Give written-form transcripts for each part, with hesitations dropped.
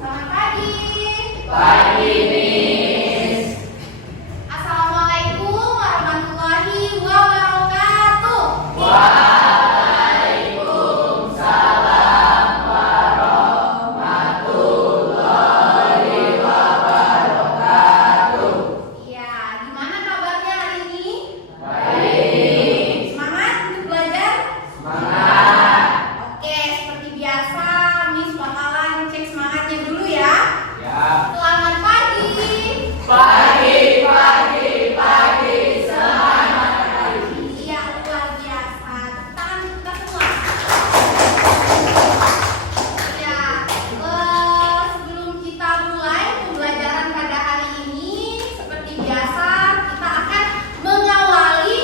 Selamat pagi. Pagi, Miss. Assalamualaikum warahmatullahi wabarakatuh. Waalaikumsalam warahmatullahi wabarakatuh. Ya, gimana kabarnya hari ini? Baik. Semangat untuk belajar? Semangat. Oke, seperti biasa, Miss bakalan cek semangatnya dulu ya. Ya. Selamat pagi. Pagi, pagi, pagi. Semangat pagi. Iya, luar biasa. Tepuk tangan kita semua. Ya, sebelum kita mulai pembelajaran pada hari ini, seperti biasa kita akan mengawali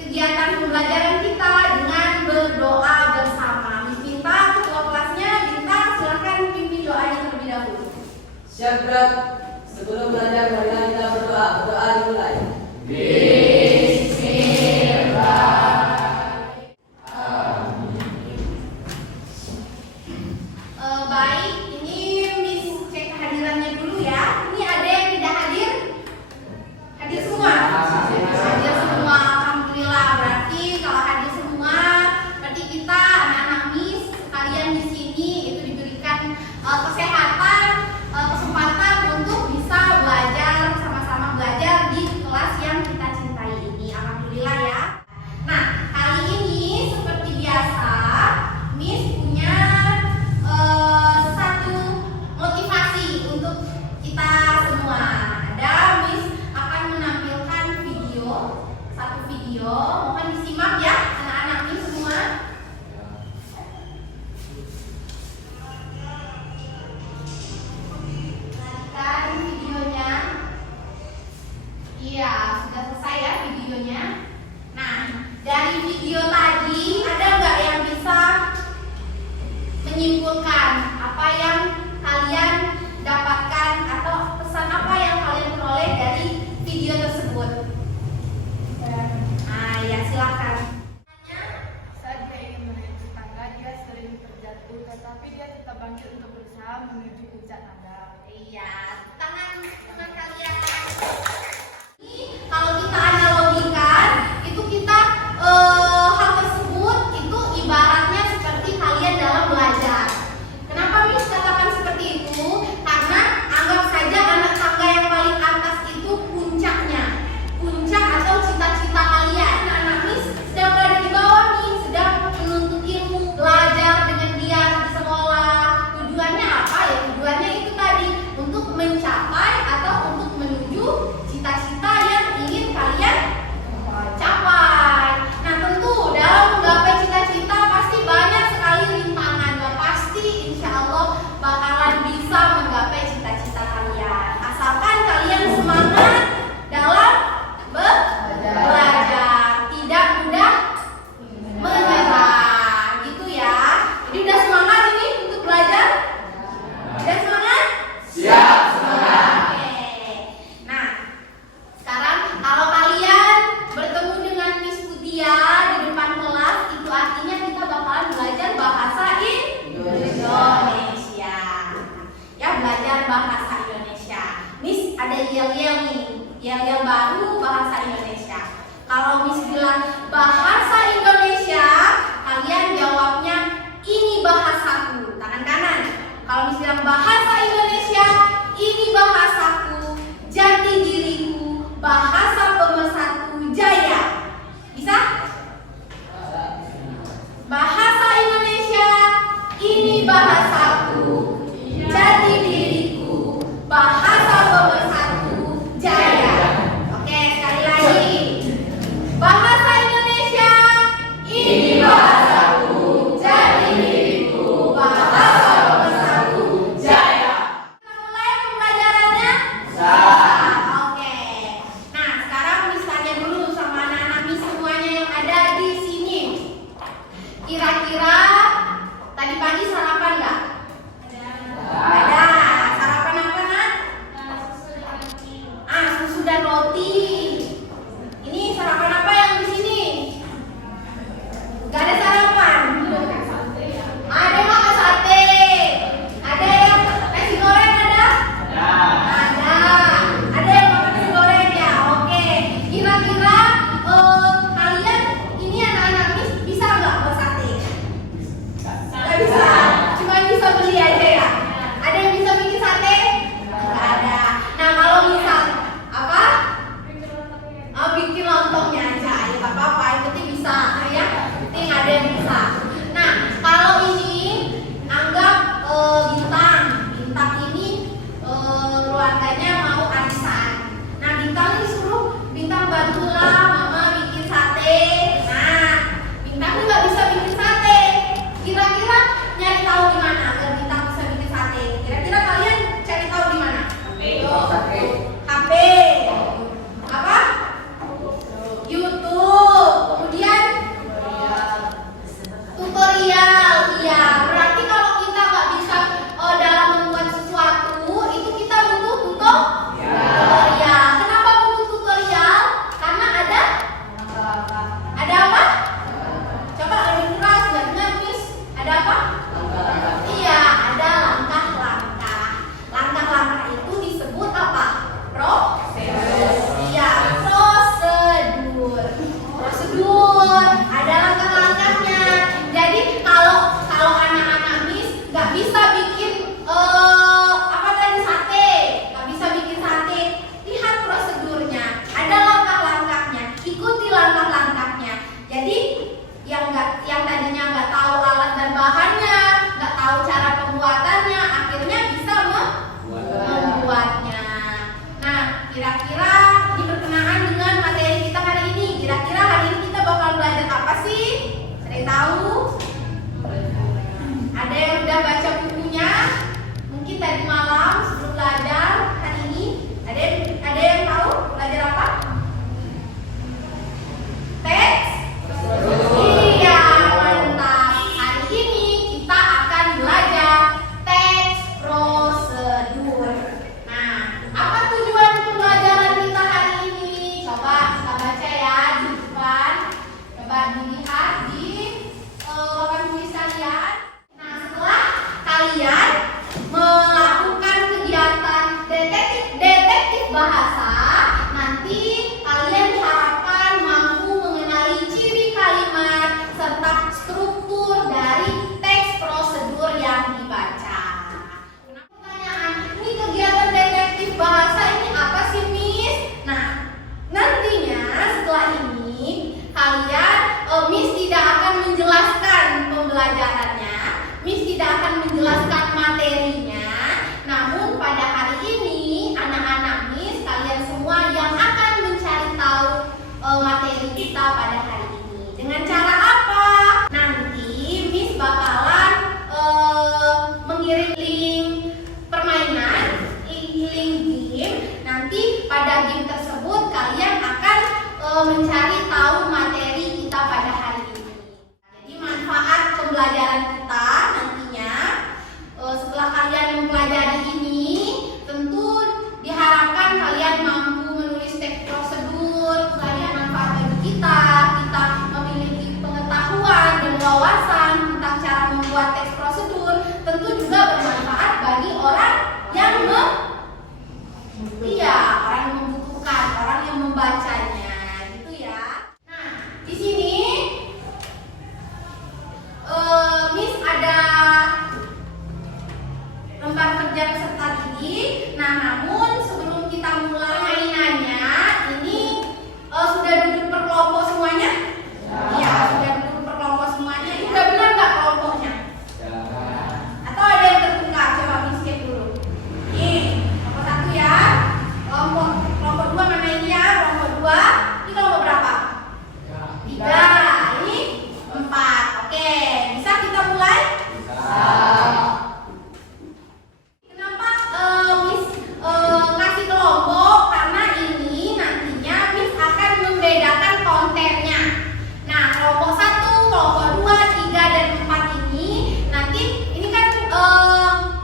kegiatan pembelajaran kita dengan berdoa bersama. Miss minta ketua kelasnya, Binta, silakan pimpin doanya terlebih dahulu. Siap, Brak. Sebelum belajar, marilah kita berdoa. Berdoa dimulai. Baik, ini Miss cek kehadirannya dulu ya. Ini ada yang tidak hadir? Hadir semua? Hadir semua, alhamdulillah. Berarti kalau hadir semua, berarti kita anak-anak Miss sekalian di sini itu diberikan kesehatan, kesempatan untuk bisa belajar sama-sama belajar di kelas yang kita cintai ini. Alhamdulillah ya. Nah, kali ini seperti biasa, Miss punya satu motivasi untuk kita semua. Ada Miss akan menampilkan satu video. Mohon disimak ya anak-anak Miss semua. Perhatikan videonya. Iya, sudah selesai ya videonya. Nah, dari video tadi ada nggak yang bisa menyimpulkan apa yang kalian dapatkan atau pesan apa yang kalian peroleh dari video tersebut? Nah, ya silakan. Saat dia ingin menuju tangga, dia sering terjatuh, tetapi dia tetap bangkit untuk berusaha menuju puncak tangga. Iya, tangan kalian. Ini kalau kita analogikan, itu kita hal tersebut itu ibaratnya seperti kalian dalam belajar. Kenapa Miss katakan seperti itu? Karena anggap saja anak tangga yang paling atas itu puncaknya, puncak atau cita-cita kalian. Anak Miss sedang berada di bawah nih, sedang menuntut ilmu, belajar dengan giat di sekolah. Tujuannya apa ya? Tujuannya itu tadi untuk mencapai atau untuk menuju cita-cita yang ingin kalian capai. Nah, tentu dalam menggapai cita-cita pasti banyak sekali rintangan. Gak pasti insya Allah bakalan bisa menggapai cita-cita kalian. Asalkan kalian semangat dalam belajar, tidak mudah menyerah, gitu ya. Jadi udah semangat ini untuk belajar? Udah semangat? Siap, semangat. Oke. Nah, sekarang kalau kalian bertemu dengan Miss Putia di depan kelas, itu artinya kita bakalan belajar bahasa Indonesia. Ya, belajar bahasa Indonesia. Miss ada yel-yel nih, yel-yel baru bahasa Indonesia. Kalau Miss bilang bahasa Indonesia, kalian jawabnya ini bahasaku, tangan kanan. Kalau Miss bilang bahasa Indonesia, ini bahasaku, jati diriku, bahasa pemersatu jaya. Bisa? Bahasa Indonesia, ini bahasaku, jati diriku, bahasa pemersatu jaya. Oke, sekali lagi. Bahasa Indonesia, ini bahasaku, kalian melakukan kegiatan detektif bahasa, nanti kalian diharapkan mampu mengenali ciri kalimat serta struktur dari teks prosedur yang dibaca. Nah, pertanyaan, ini kegiatan detektif bahasa ini apa sih, Miss? Nah, nantinya setelah ini kalian, Miss tidak akan menjelaskan pembelajarannya, Miss tidak akan menjelaskan materinya, namun pada hari ini anak-anak Miss, kalian semua yang akan mencari tahu materi kita pada hari ini. Dengan cara apa? Nanti Miss bakalan mengirim link permainan, link game. Nanti pada game tersebut kalian akan mencari tahu materi kita pada hari ini. Jadi manfaat pembelajaran kita nantinya setelah kalian mempelajari ini, tentu diharapkan kalian mampu menulis teks prosedur. Kalian manfaat bagi kita memiliki pengetahuan dan wawasan tentang cara membuat teks prosedur. Tentu juga bermanfaat bagi orang yang orang yang membutuhkan, orang yang membacanya, gitu ya. Nah, di sini Miss ada lembar kerja peserta didik. Nah, namun sebelum kita mulai mainannya, ini sudah duduk per kelompok semuanya? Iya, sudah duduk per kelompok semuanya. Ini udah benar nggak kelompoknya? Atau ada yang terbuka? Coba Miss cek dulu. Ini kelompok 1 ya. Kelompok 2 mana ini ya? Kelompok 2. Ini kelompok berapa? 3. Ini 4. Oke, bisa kita mulai? Kenapa Miss kasih kelompok? Karena ini nantinya Miss akan membedakan kontennya. Nah, kelompok 1, kelompok 2, 3, dan 4 ini nanti ini kan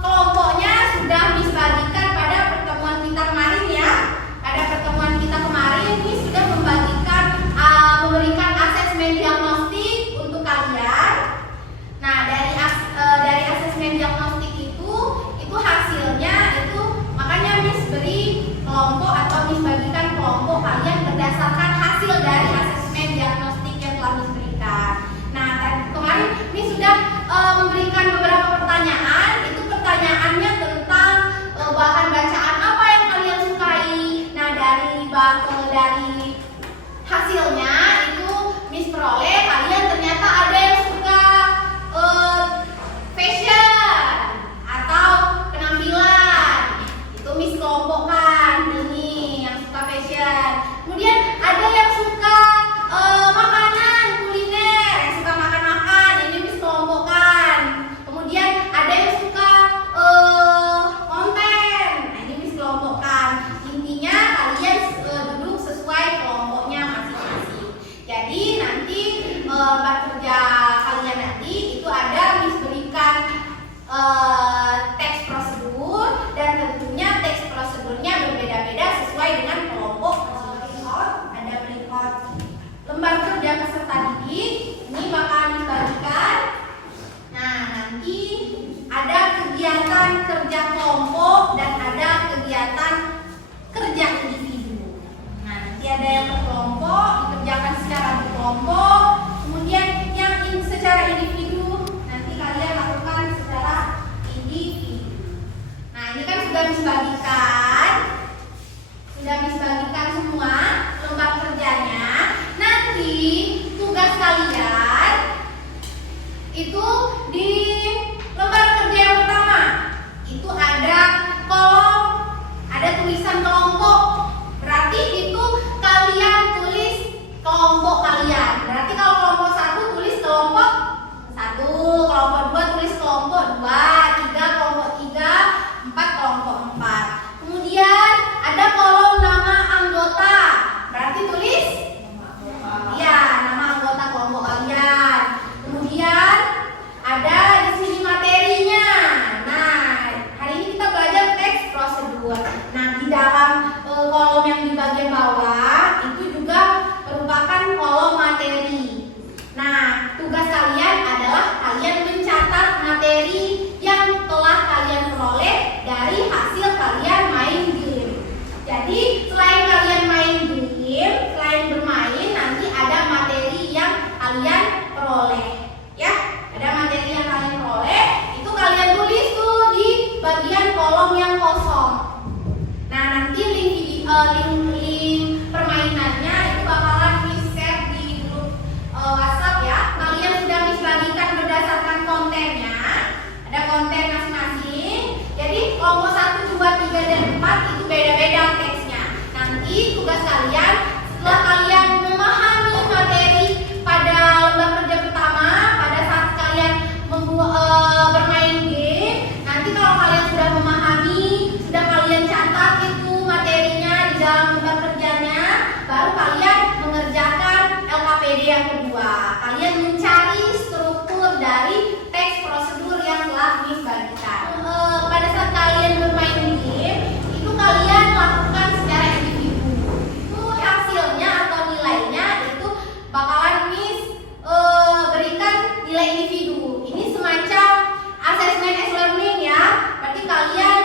kelompoknya sudah Miss bagikan pada pertemuan kita kemarin ya. Pada pertemuan kita kemarin Miss sudah memberikan asesmen diagnostik untuk kalian. Nah, dari asesmen diagnostik itu hasilnya itu makanya Miss beri kelompok atau Miss bagikan kelompok kalian berdasarkan hasil dari asesmen diagnostik yang telah Miss berikan. Nah, kemarin Miss sudah memberikan beberapa pertanyaan. Itu pertanyaannya tentang bahan bacaan apa yang kalian sukai. Nah, dari hasilnya itu Miss peroleh kalian ternyata ada yang suka fashion atau penampilan. Itu Miss kelompokkan, ini yang suka fashion. Kemudian ada yang suka makanan, kuliner, yang suka makan-makan, ini Miss kelompokkan. Kemudian ada yang suka konten, nah ini Miss kelompokkan. Intinya kalian duduk sesuai kelompoknya masing-masing. Jadi nanti lembar kerja kalian nanti itu ada Miss berikan teks prosedur, dan tentunya teks prosedurnya berbeda-beda sesuai dengan kelompok. Ada berikut lembar kerja peserta didik, ini bakalan dibagikan. Nah, nanti ada kegiatan kerja kelompok dan ada kegiatan kerja individu. Nah, nanti ada yang berkelompok dikerjakan secara berkelompok, kemudian yang secara individu nanti kalian lakukan secara individu. Nah, ini kan sudah Miss bagikan semua lembar kerjanya. Nanti tugas kalian itu di lembar kerja yang pertama itu ada kolom, ada tulisan kelompok. Berarti itu kalian tulis kelompok kalian. Berarti link permainannya itu bakalan di-share di grup WhatsApp ya. Kalian sudah bagikan berdasarkan kontennya. Ada konten masing-masing. Jadi kelompok 1, 2, 3, dan 4 itu beda-beda teksnya. Nanti tugas kalian setelah kalian memahami materi pada lomba kerja pertama, pada saat kalian bermain game, nanti kalau kalian sudah memahami, sudah kalian catat itu materinya di dalam lomba kerjanya, baru kalian mengerjakan LKPD yang kedua. Kalian mencari struktur dari teks prosedur yang telah Miss bagikan. Pada saat kalian bermain game, itu kalian lakukan secara individu. Itu hasilnya atau nilainya itu bakalan Miss berikan nilai individu. Ini semacam assessment as learning ya. Berarti kalian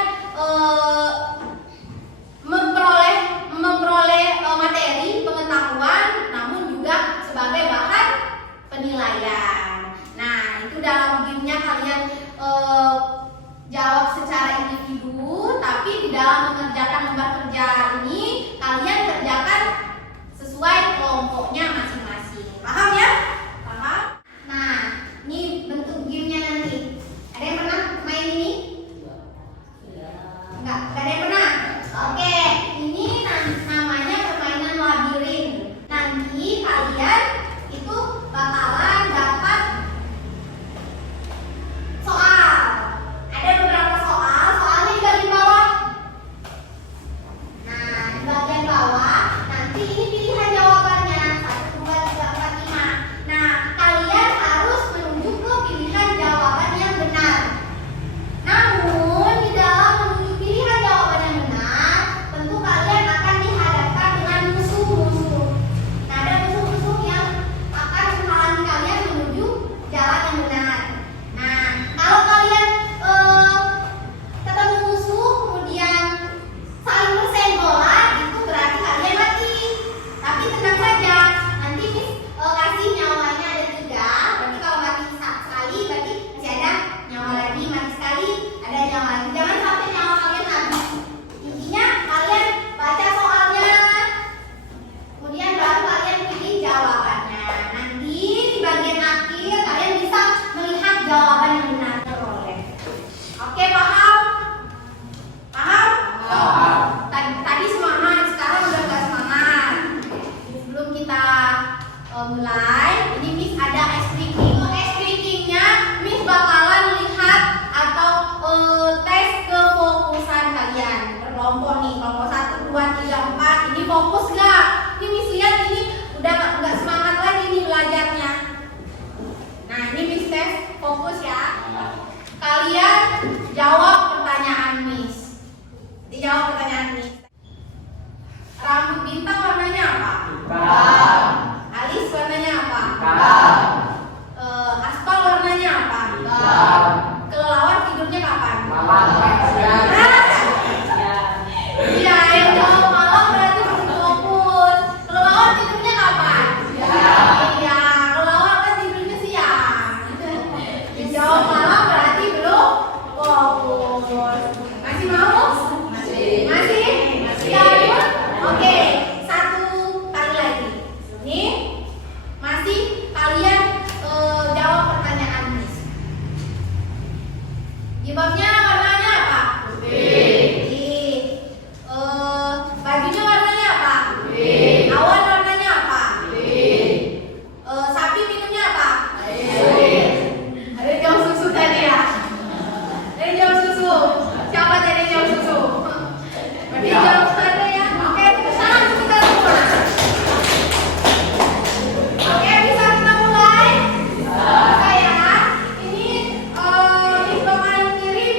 memperoleh materi pengetahuan, namun juga sebagai bahan penilaian. Nah, itu dalam gamenya kalian jawab secara individu, tapi di dalam mengerjakan lomba kerja ini kalian kerjakan sesuai kelompoknya masing-masing. Paham ya? Paham? Nah, ini bentuk gamenya nanti. Ada yang pernah main ini? Enggak ada yang pernah? Oke, ini namanya permainan labirin. Nanti kalian itu bakalan dapat soal. Ada beberapa soal, soalnya di bagian bawah. Nah, di bagian bawah nanti ini pilihan jawabannya 1, 2, 3, 4, 5. Nah, kalian harus menunjuk ke pilihan jawaban yang benar. Namun di dalam menuju pilihan jawaban yang benar, tentu kalian akan dihadapkan dengan musuh-musuh. Nah, ada musuh-musuh yang akan menghalangi kalian menuju jalan yang benar. Nah, kalau kalian ketemu musuh kemudian saling bersenggolan, itu berarti kalian mati. Tapi tenang saja, nanti Miss kasih nyawanya ada 3. Berarti kalau mati sekali, berarti masih ada nyawa lagi. Mati sekali, ada nyawa lagi. Jangan sampai nyawa kalian habis. Intinya kalian baca soalnya, kemudian baru kalian pilih jawabannya. Nanti di bagian akhir kalian bisa melihat jawaban yang benar teroleh. Oke, paham? Paham? Paham. Tadi semangat, sekarang udah gak semangat. Sebelum kita mulai, ini Miss ada ice breaking. Ice breakingnya Miss bakalan lihat atau tes kefokusan kalian. Berkelompok nih, kelompok 1, 2, 3, 4. Ini fokus gak? Ini Miss lihat ini udah gak semangat lagi nih belajarnya. Nah, ini Miss tes fokus ya. Kalian jawab pertanyaan Miss. Dijawab pertanyaan Miss. Rambut Bintang warnanya apa? Hitam. Alis warnanya apa? Hitam. Aspal warnanya apa? Hitam. Kelelawar tidurnya kapan? Malam. Iya, yang jawab malam berarti masih fokus. Kelelawar tidurnya kapan? Iya, kelelawar kan tidurnya siang. Yang jawab malam berarti belum fokus. Masih mau? Masih? Siap? Oke, 1 kali lagi. Ini masih kalian jawab pertanyaan Miss. Jilbabnya warnanya apa? Putih. Bajunya warnanya apa? Putih. Awan warnanya apa? Putih. Sapi minumnya apa? Air. Ada yang jawab susu tadi ya? Ada yang jawab susu. Siapa tadi yang jawab susu? Berarti jawab ada ya? Oke, sekarang kita semua. Oke, bisa kita mulai? Bisa ya. Ini Miss bakalan kirim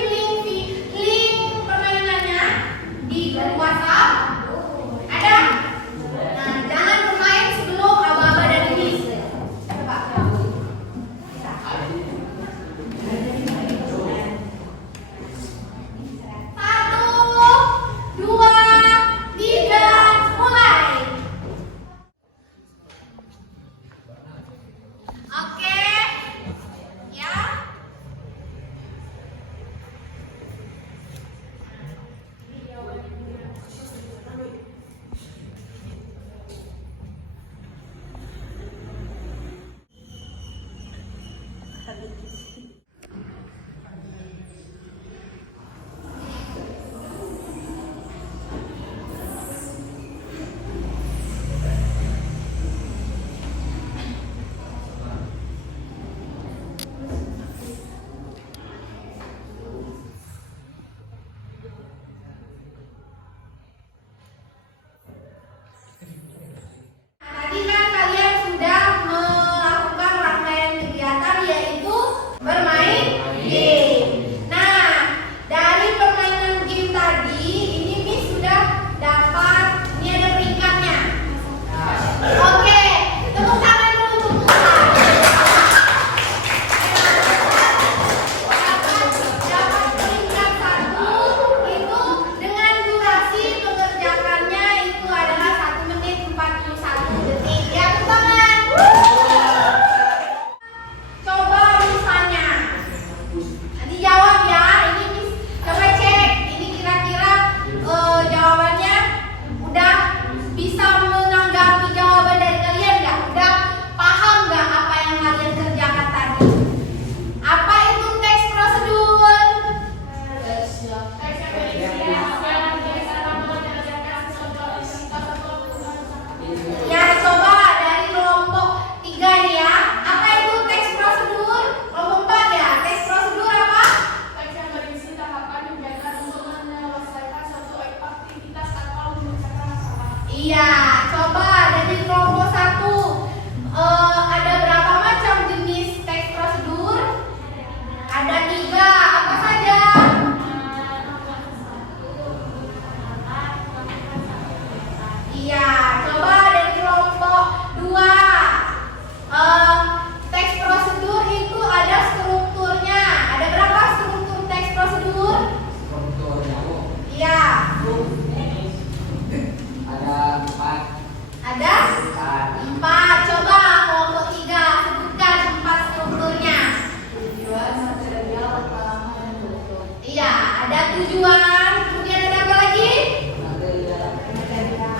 tujuan, kemudian ada apa lagi?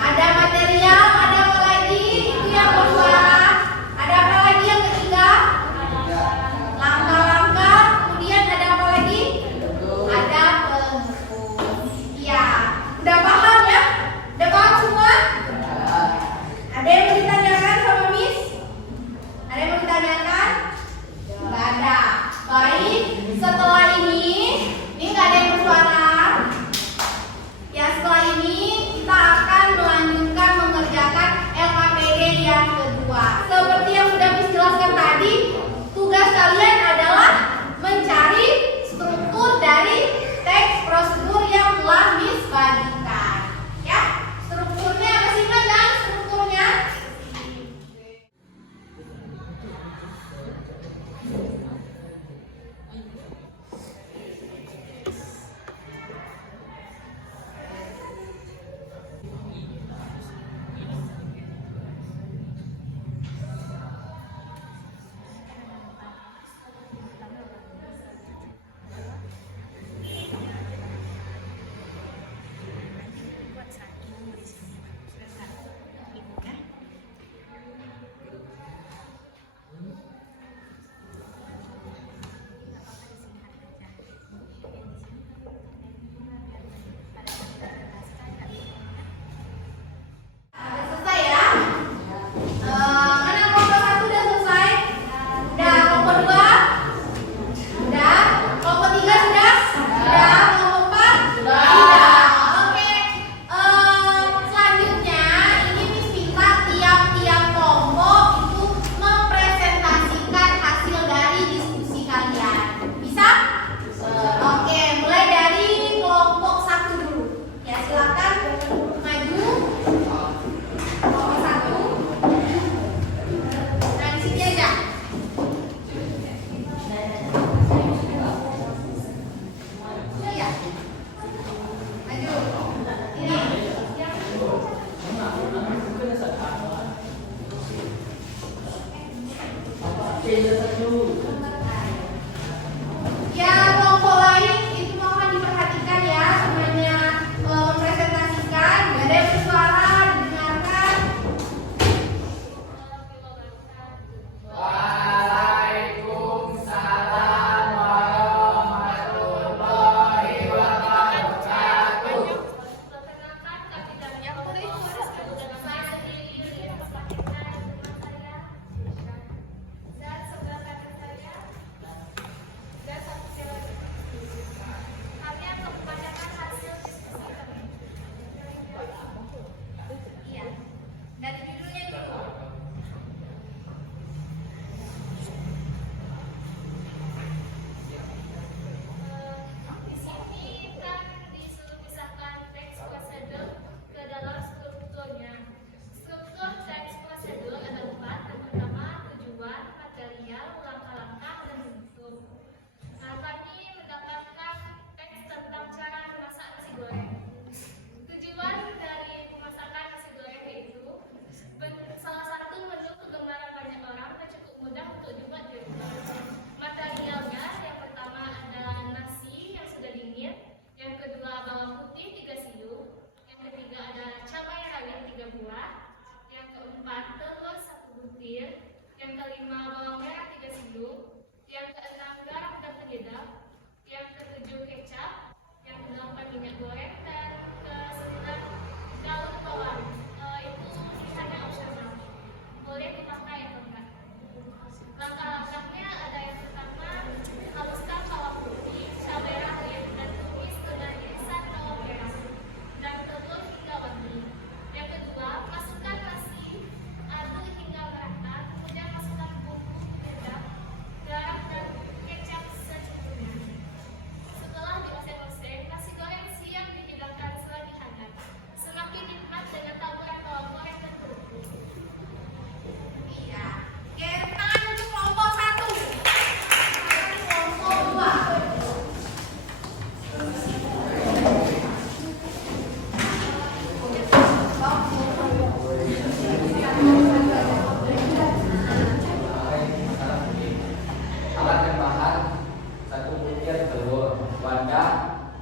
Ada material, ada apa lagi? Itu yang kedua. Ada apa lagi yang ketiga? Langkah-langkah, kemudian ada apa lagi? Ada pengukur. Ya, udah paham ya? Udah paham semua? Ada yang mau ditanyakan sama Miss? Ada yang mau ditanyakan? Nggak ada. Baik, setelah ini nggak ada yang bersuara.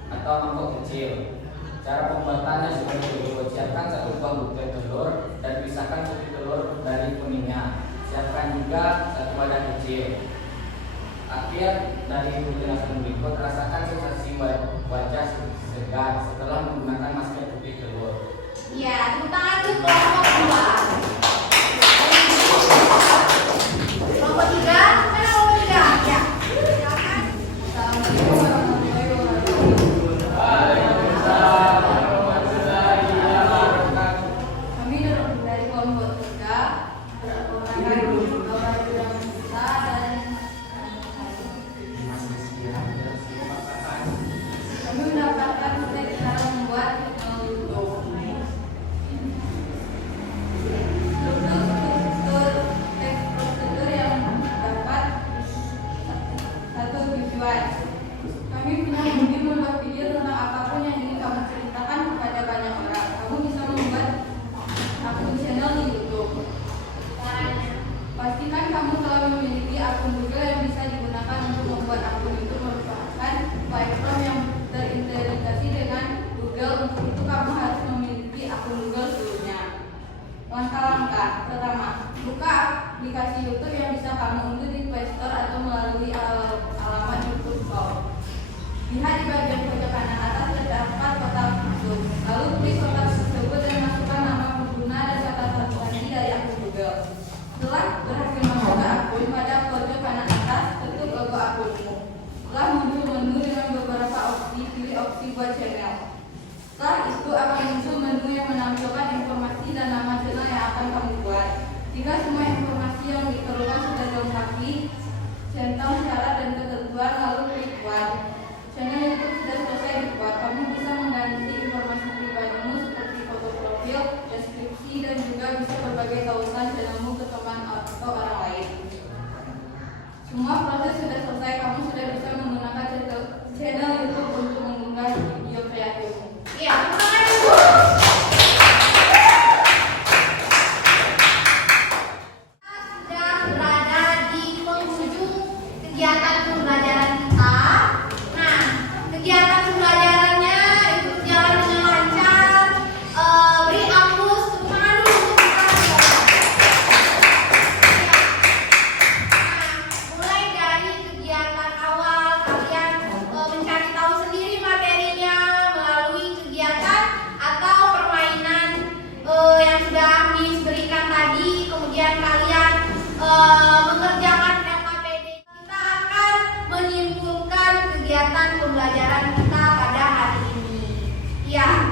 atau mangkok kecil. Cara pembuatannya sebagai berikut: siapkan 1 buah butir telur dan pisahkan putih telur dari kuningnya. Siapkan juga 1 wadah kecil. Akhir dari penjelasan berikut, rasakan sensasi wajah segar setelah menggunakan masker putih telur. Ya, tepuk tangan untuk kelompok 2. Kelompok 3, mana kelompok 3? Ya, silakan. Assalamualaikum warahmatullahi wabarakatuh. Kami dari kelompok 3 berolahraga olahraga kita dan kami mendapatkan tips cara membuat ludo. Teks prosedur yang dapat 1 tujuan. Kami punya hobi membuat video tentang apapun yang ingin kamu ceritakan kepada banyak orang. Kamu bisa membuat akun channel di YouTube. Pastikan kamu telah memiliki akun Google yang bisa digunakan untuk membuat akun YouTube merupakan platform yang terintegrasi dengan Google. Untuk itu kamu harus memiliki akun Google sebelumnya. Langkah-langkah pertama, buka aplikasi YouTube yang bisa kamu unduh di Play Store atau melalui alamat YouTube Store. Lihat di bagian pojok kanan atas terdapat kotak akun. Lalu klik kotak tersebut dan masukkan nama pengguna dan kata sandi dari akun Google. Setelah berhasil masuk ke akun, pada pojok kanan atas ketuk logo akunmu. Setelah muncul menu dengan beberapa opsi, pilih opsi buat channel. Setelah itu akan muncul menu yang menampilkan informasi dan nama channel yang akan kamu buat. Jika semua informasi yang diperlukan sudah dilengkapi, centang syarat dan ketentuan, lalu klik buat. Channel YouTube sudah selesai dibuat. Kamu bisa mengganti informasi pribadimu seperti foto profil, deskripsi, dan juga bisa berbagai tautan channelmu ke teman atau orang lain. Semua proses sudah selesai. Kamu sudah bisa menggunakan channel YouTube untuk mengunggah video kreatifmu. Iya, tepuk tangan dulu. Sudah berada di penghujung kegiatan pembelajaran kita. Nah, kegiatan pembelajarannya itu berjalan dengan lancar. Beri aplaus, tepuk tangan dulu untuk kita. Mulai dari kegiatan awal kalian mencari tahu sendiri materinya melalui kegiatan atau permainan yang sudah Miss berikan tadi. Kemudian kalian mengerjakan LKPD. Kita akan menyimpulkan kegiatan pembelajaran kita pada hari ini. Ya.